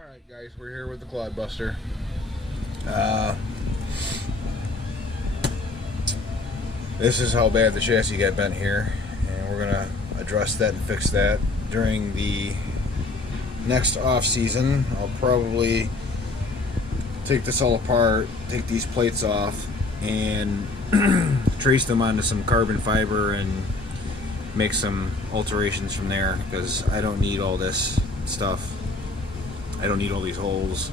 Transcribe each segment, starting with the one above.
Alright guys, we're here with the Clod Buster. This is how bad the chassis got bent here, and we're gonna address that and fix that during the next off season. I'll probably take this all apart, take these plates off, and trace them onto some carbon fiber and make some alterations from there, because I don't need all this stuff. I don't need all these holes.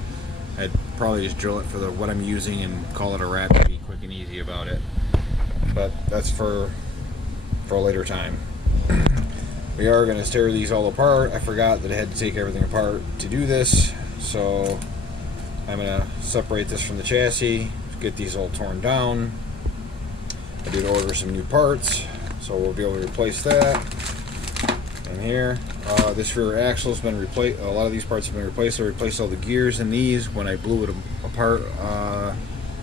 I'd probably just drill it for what I'm using and call it a wrap and be quick and easy about it. But that's for a later time. We are going to tear these all apart. I forgot that I had to take everything apart to do this, so I'm going to separate this from the chassis, get these all torn down. I did order some new parts, so we'll be able to replace that. And here, this rear axle has been replaced. A lot of these parts have been replaced. I replaced all the gears in these when I blew it apart. It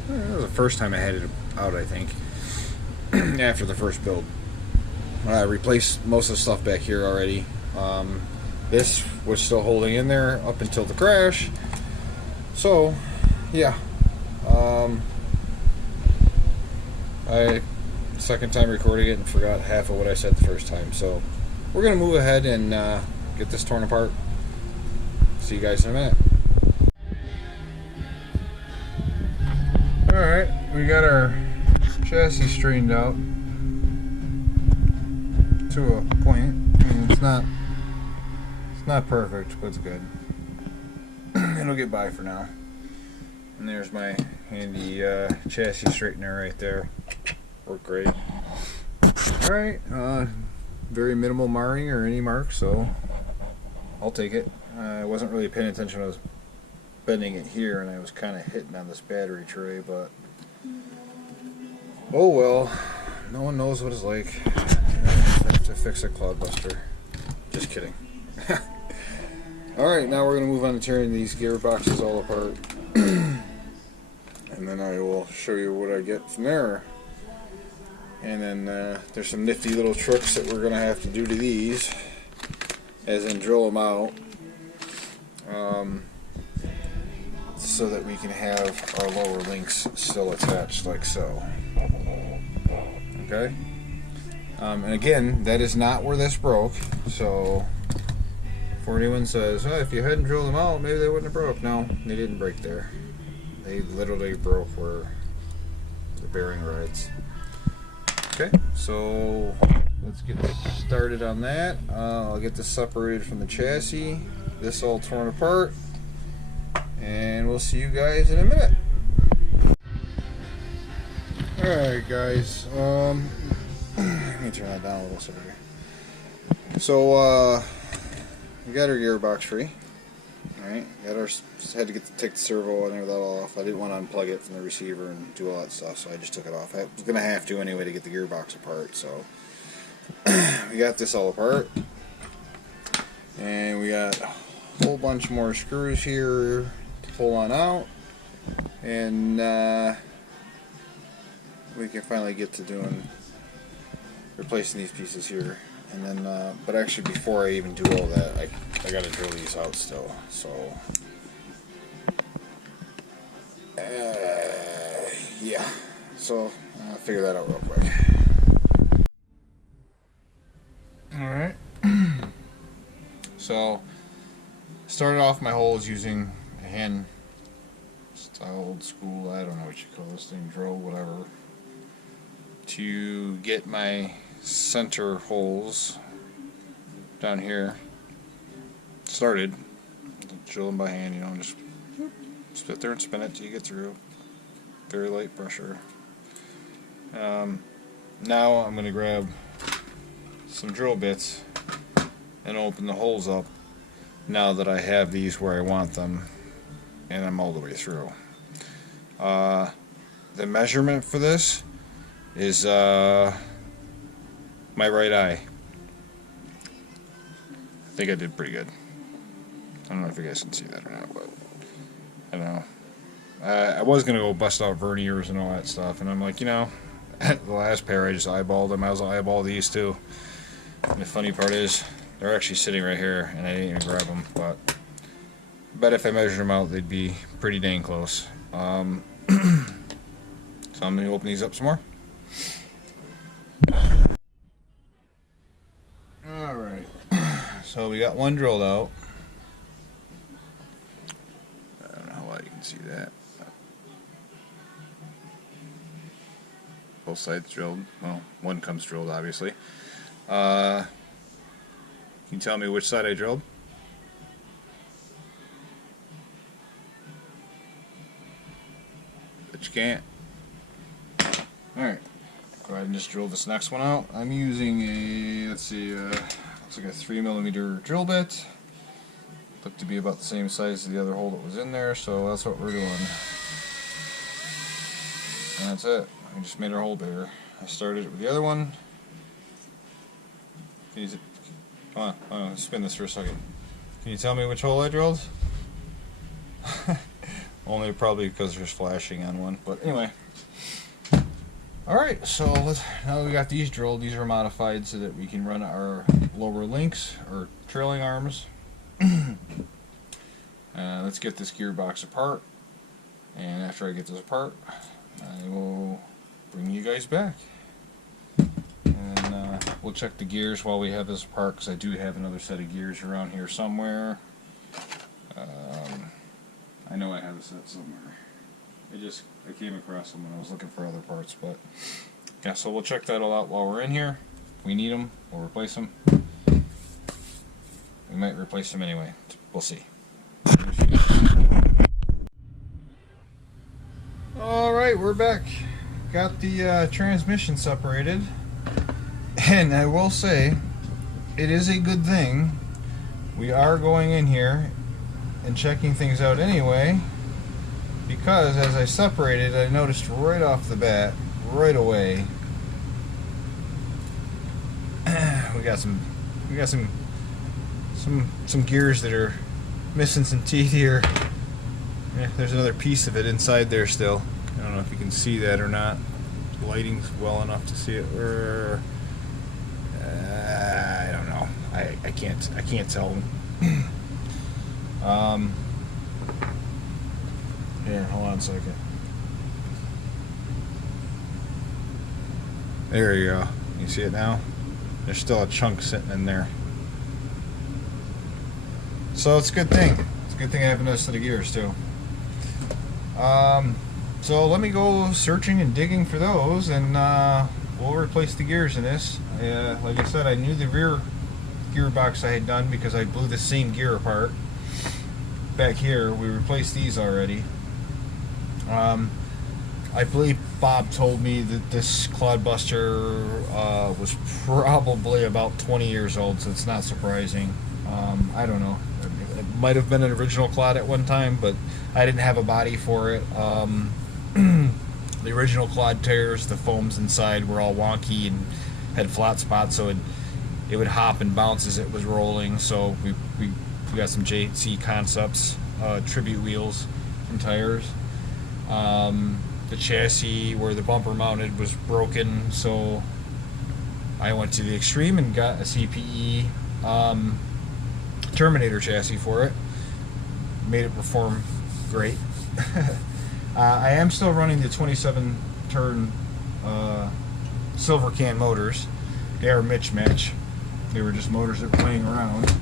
was the first time I had it out, I think, after the first build. I replaced most of the stuff back here already. This was still holding in there up until the crash. So, yeah. Second time recording it and forgot half of what I said the first time. So, we're going to move ahead and get this torn apart. See you guys in a minute. Alright, we got our chassis straightened out to a point. I mean, it's not perfect, but it's good. It'll get by for now. And there's my handy chassis straightener right there. Worked great. Alright, very minimal marring or any mark, so I'll take it. I wasn't really paying attention. I was bending it here and I was kind of hitting on this battery tray, but oh well, no one knows what it's like to fix a Clod Buster. Just kidding. Alright, now we're going to move on to tearing these gearboxes all apart. And then I will show you what I get from there. And then there's some nifty little tricks that we're going to have to do to these, as in drill them out, so that we can have our lower links still attached like so. Okay? And again, that is not where this broke, so before anyone says, oh, if you hadn't drilled them out, maybe they wouldn't have broke. No, they didn't break there. They literally broke where the bearing rides. Okay, so let's get started on that. I'll get this separated from the chassis, this all torn apart, and we'll see you guys in a minute. Alright guys, let me turn that down a little. Sorry. So we got our gearbox free. Alright, had to take the servo and everything off. I didn't want to unplug it from the receiver and do all that stuff, so I just took it off. I was going to have to anyway to get the gearbox apart, so we got this all apart. And we got a whole bunch more screws here to pull on out. And we can finally get to replacing these pieces here. And then, but actually before I even do all that, I gotta drill these out still, so yeah, so I'll figure that out real quick. Alright, so started off my holes using a hand style, old school, I don't know what you call this thing, drill, whatever, to get my center holes down here started. Drill them by hand, you know, just sit there and spin it till you get through. Very light pressure. Now I'm going to grab some drill bits and open the holes up now that I have these where I want them and I'm all the way through. The measurement for this is my right eye. I think I did pretty good. I don't know if you guys can see that or not, but I don't know. I was going to go bust out verniers and all that stuff, and I'm like, you know, the last pair I just eyeballed them. I was going to eyeball these too. And the funny part is, they're actually sitting right here, and I didn't even grab them, but bet if I measured them out, they'd be pretty dang close. So I'm going to open these up some more. Alright, so we got one drilled out. I don't know how well you can see that. Both sides drilled. Well, one comes drilled, obviously. Can you tell me which side I drilled? But you can't. Alright, go ahead and just drill this next one out. I'm using a, let's see, looks like a 3mm drill bit. Looked to be about the same size as the other hole that was in there, so that's what we're doing. And that's it. I just made our hole bigger. I started it with the other one. Can you, come on, spin this for a second. Can you tell me which hole I drilled? Only probably because there's flashing on one, but anyway. Alright, so now that we got these drilled, these are modified so that we can run our lower links, or trailing arms. Let's get this gearbox apart, and after I get this apart, I will bring you guys back. And we'll check the gears while we have this apart, because I do have another set of gears around here somewhere. I know I have a set somewhere. I came across them when I was looking for other parts, but yeah, so we'll check that all out while we're in here. If we need them, we'll replace them. We might replace them anyway. We'll see. Alright, we're back. Got the transmission separated. And I will say, it is a good thing. We are going in here and checking things out anyway, because as I separated, I noticed right off the bat, right away, we got some gears that are missing some teeth here. Yeah, there's another piece of it inside there still. I don't know if you can see that or not. The lighting's well enough to see it. I don't know. I can't tell. Here, hold on a second. There you go. You see it now? There's still a chunk sitting in there. So it's a good thing. It's a good thing I have another set of gears too. So let me go searching and digging for those, and we'll replace the gears in this. Like I said, I knew the rear gearbox I had done because I blew the same gear apart. Back here, we replaced these already. I believe Bob told me that this Clodbuster was probably about 20 years old, so it's not surprising. I don't know. It might have been an original Clod at one time, but I didn't have a body for it. The original Clod tires, the foams inside were all wonky and had flat spots, so it would hop and bounce as it was rolling. So we got some JC Concepts tribute wheels and tires. The chassis where the bumper mounted was broken, so I went to the extreme and got a CPE Terminator chassis for it. Made it perform great. I am still running the 27 turn silver can motors. They are mismatch. They were just motors that were laying around.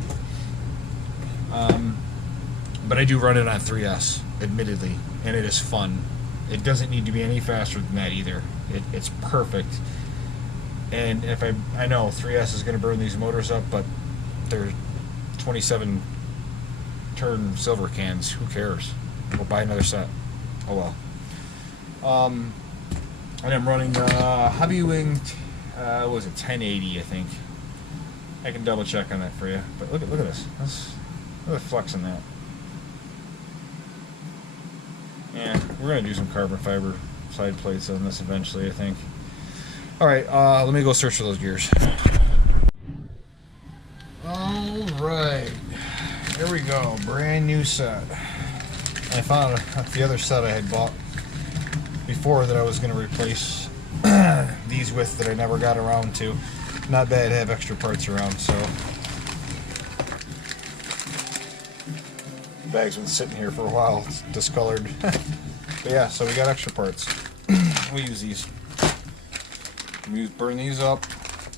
But I do run it on 3S, admittedly, and it is fun. It doesn't need to be any faster than that either. It's perfect. And if I know 3S is going to burn these motors up, but they're 27 turn silver cans. Who cares? We'll buy another set. Oh well. And I'm running Hobby Wing. What was it, 1080? I think. I can double check on that for you. But look at this. Look at flexing that. Yeah, we're gonna do some carbon fiber side plates on this eventually, I think. All right, let me go search for those gears. All right, there we go. Brand new set. I found the other set I had bought before that I was going to replace these with that I never got around to. Not bad to have extra parts around, so. bag's been sitting here for a while. It's discolored. But yeah, so we got extra parts. We use these. We burn these up,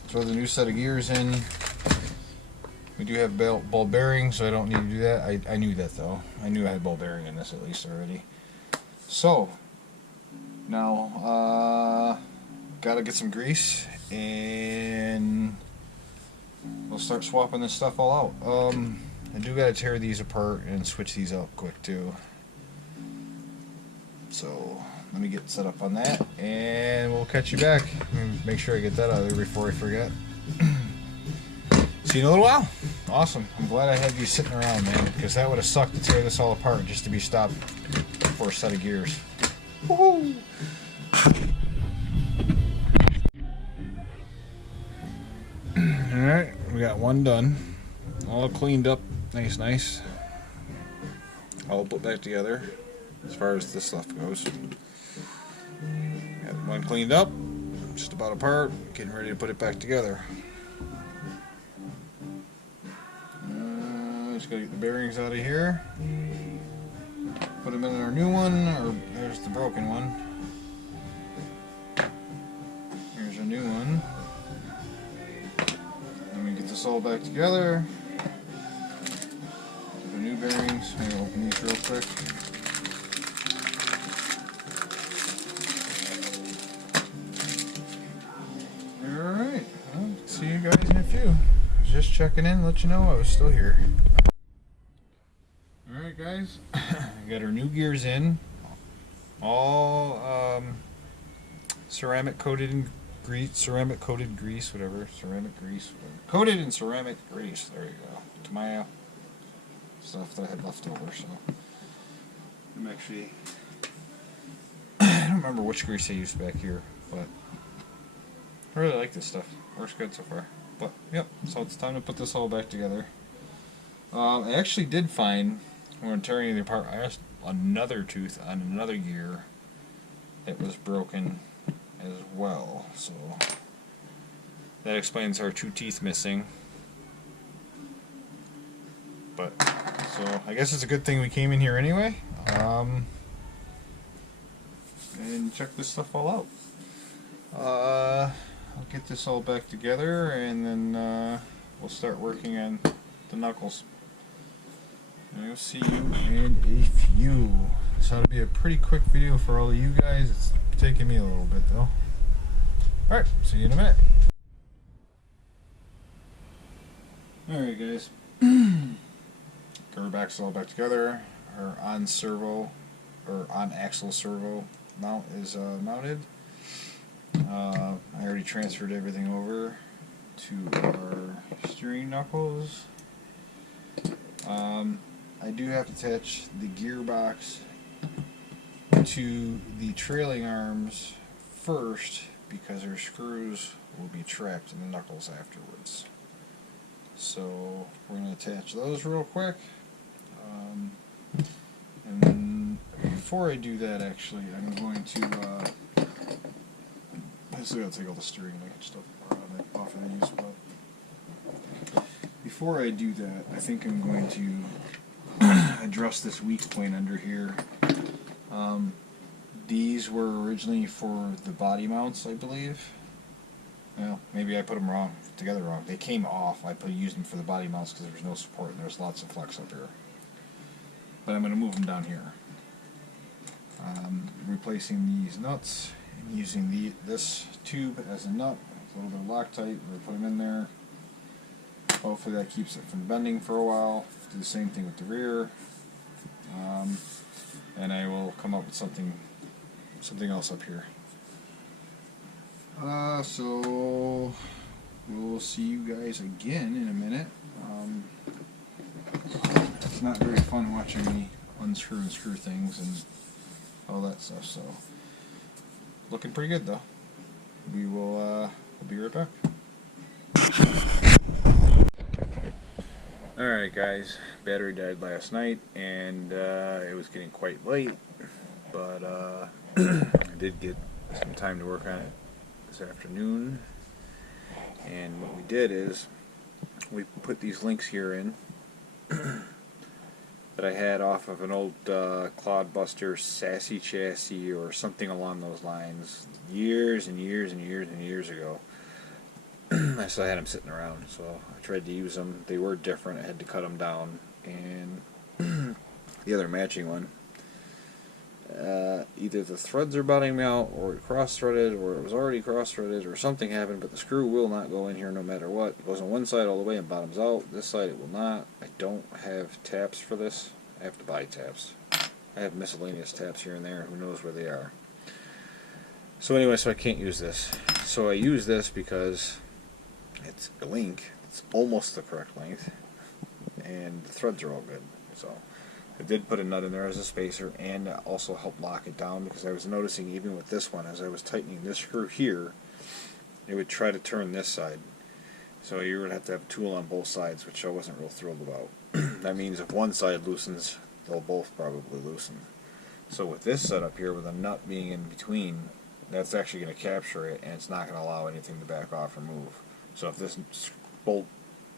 throw the new set of gears in. We do have ball bearings, so I don't need to do that. I knew that though. I knew I had ball bearing in this at least already. So now gotta get some grease and we'll start swapping this stuff all out. I do gotta tear these apart and switch these out quick too. So let me get set up on that and we'll catch you back. Make sure I get that out of there before I forget. See you in a little while. Awesome. I'm glad I had these sitting around, man, because that would have sucked to tear this all apart just to be stopped for a set of gears. Woohoo! Alright, we got one done. All cleaned up, nice. All put back together as far as this stuff goes. Got one cleaned up, just about apart, getting ready to put it back together. Just gotta get the bearings out of here. Put them in our new one, or there's the broken one. Here's our new one. Let me get this all back together. The new bearings. I'm gonna open these real quick. Alright, well, see you guys in a few. Just checking in, let you know I was still here. Alright guys, we got our new gears in. All ceramic coated in grease, coated in ceramic grease. There you go. Tamiya stuff that I had left over. So I'm actually, I don't remember which grease I used back here, but I really like this stuff. Works good so far. But yep, so it's time to put this all back together. I actually did find, when tearing it apart, I asked another tooth on another gear that was broken as well. So that explains our 2 teeth missing. But so I guess it's a good thing we came in here anyway. And check this stuff all out. I'll get this all back together and then we'll start working on the knuckles. And I'll see you in a few. So that'll be a pretty quick video for all of you guys. It's taking me a little bit though. Alright, see you in a minute. Alright guys. Cover back's all back together. Our on axle servo mount is mounted. I already transferred everything over to our steering knuckles. I do have to attach the gearbox to the trailing arms first because our screws will be trapped in the knuckles afterwards. So we're going to attach those real quick. And then before I do that, actually, I'm going to I still gotta take all the steering stuff off of these, but before I do that, I think I'm going to address this weak point under here. These were originally for the body mounts, I believe. Well, maybe I put them together wrong. They came off. I used them for the body mounts because there was no support and there's lots of flex up here. But I'm going to move them down here. Replacing these nuts. Using this tube as a nut, a little bit of Loctite, we're put them in there. Hopefully that keeps it from bending for a while. Do the same thing with the rear, and I will come up with something else up here. So we'll see you guys again in a minute. It's not very fun watching me unscrew and screw things and all that stuff. So. Looking pretty good though. We will we'll be right back. Alright guys, battery died last night and it was getting quite late, but I did get some time to work on it this afternoon. And what we did is we put these links here in that I had off of an old Clodbuster Sassy chassis or something along those lines years and years and years and years ago. I still had them sitting around, so I tried to use them. They were different. I had to cut them down, and the other matching one, either the threads are bottoming out, or it cross-threaded, or it was already cross-threaded, or something happened, but the screw will not go in here no matter what. It goes on one side all the way and bottoms out. This side it will not. I don't have taps for this. I have to buy taps. I have miscellaneous taps here and there. Who knows where they are. So anyway, so I can't use this. So I use this because it's a link. It's almost the correct length, and the threads are all good. So I did put a nut in there as a spacer, and also helped lock it down, because I was noticing even with this one, as I was tightening this screw here, it would try to turn this side. So you would have to have a tool on both sides, which I wasn't real thrilled about. That means if one side loosens, they'll both probably loosen. So with this setup here, with a nut being in between, that's actually going to capture it, and it's not going to allow anything to back off or move. So if this bolt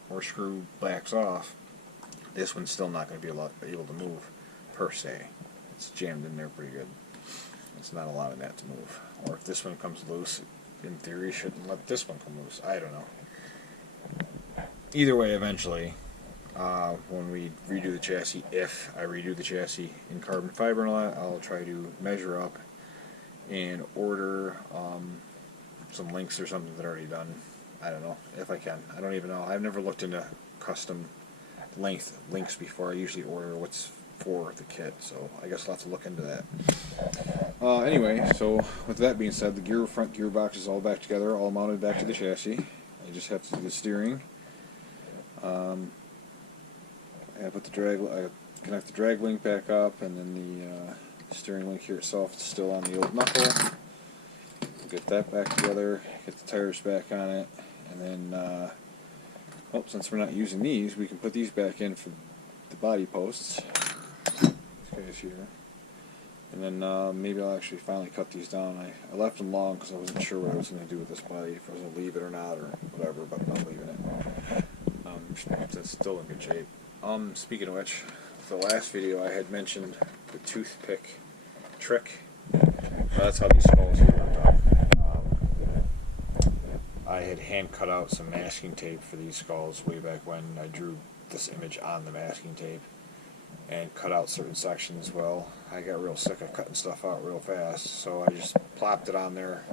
or screw backs off, this one's still not going to be able to move per se. It's jammed in there pretty good. It's not allowing that to move. Or if this one comes loose, in theory, shouldn't let this one come loose. I don't know. Either way, eventually, when we redo the chassis, if I redo the chassis in carbon fiber and all that, I'll try to measure up and order some links or something that are already done. I don't know if I can. I don't even know. I've never looked into custom length links before. I usually order what's for the kit, so I guess I'll have to look into that. Anyway, so with that being said, the front gearbox is all back together, all mounted back to the chassis. I just have to do the steering. I put I connect the drag link back up, and then the steering link here itself is still on the old knuckle. Get that back together, get the tires back on it, and then since we're not using these, we can put these back in for the body posts. These guys here. And then maybe I'll actually finally cut these down. I left them long because I wasn't sure what I was going to do with this body, if I was going to leave it or not, or whatever, but I'm not leaving it. It's still in good shape. Speaking of which, the last video I had mentioned the toothpick trick. That's how these skulls were done. I had hand cut out some masking tape for these skulls way back when. I drew this image on the masking tape and cut out certain sections. Well, I got real sick of cutting stuff out real fast, so I just plopped it on there,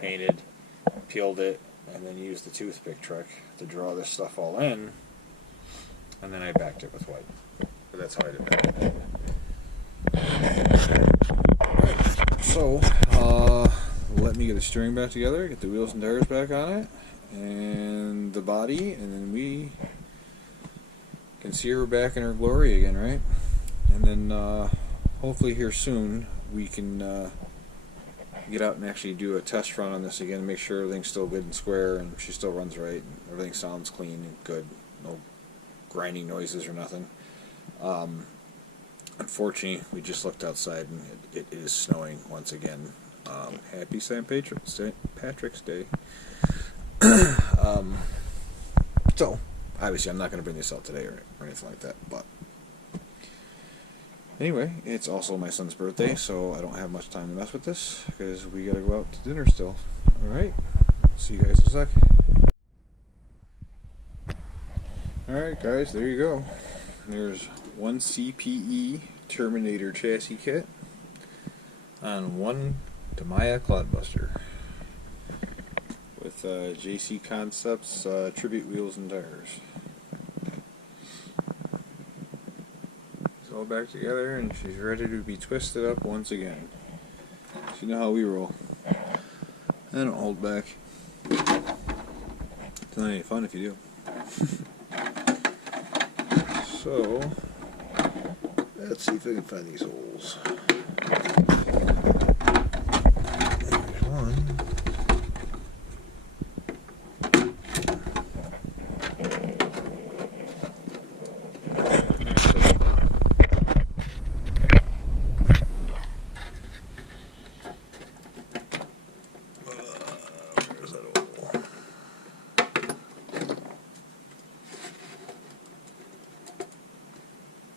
painted, peeled it, and then used the toothpick trick to draw this stuff all in, and then I backed it with white. But that's how I did that. So, let me get the steering back together, get the wheels and tires back on it, and the body, and then we can see her back in her glory again, right? And then hopefully here soon we can get out and actually do a test run on this again, make sure everything's still good and square, and she still runs right, and everything sounds clean and good, no grinding noises or nothing. Unfortunately, we just looked outside and it is snowing once again. Happy St. Patrick's Day. So, obviously I'm not going to bring this out today or anything like that, but anyway, it's also my son's birthday, so I don't have much time to mess with this, because we got to go out to dinner still. Alright, see you guys in a sec. Alright guys, there you go. There's one CPE Terminator chassis kit on one Tamiya Clodbuster with JC Concepts tribute wheels and tires. It's all back together, and she's ready to be twisted up once again. So you know how we roll. I don't hold back. It's not any fun if you do. So, let's see if I can find these holes. There's one. There's that hole.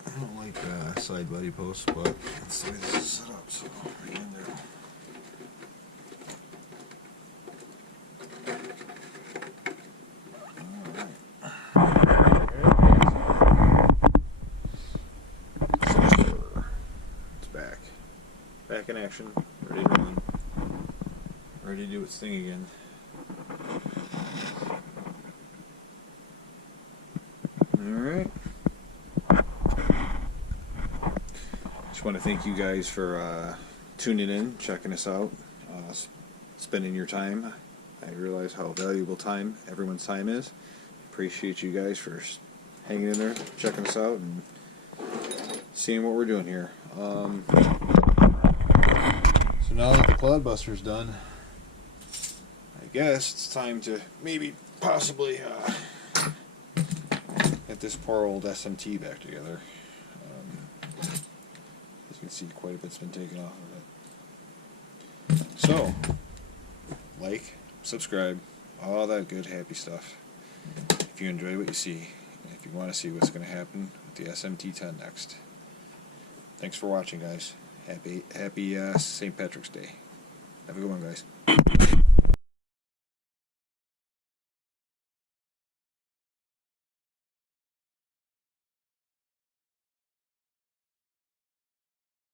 I don't like that. side buddy posts, but let's see this is set up, so I'll be in there. It's back. Back in action, ready to run. Ready to do its thing again. Alright. Just want to thank you guys for tuning in, checking us out, spending your time. I realize how valuable time, everyone's time is. Appreciate you guys for hanging in there, checking us out, and seeing what we're doing here. So now that the Clodbuster's done, I guess it's time to maybe possibly get this poor old SMT back together. As you can see, quite a bit's been taken off of it. So, like, subscribe, all that good happy stuff. If you enjoy what you see, and if you want to see what's going to happen with the SMT-10 next. Thanks for watching, guys. Happy St. Patrick's Day. Have a good one, guys.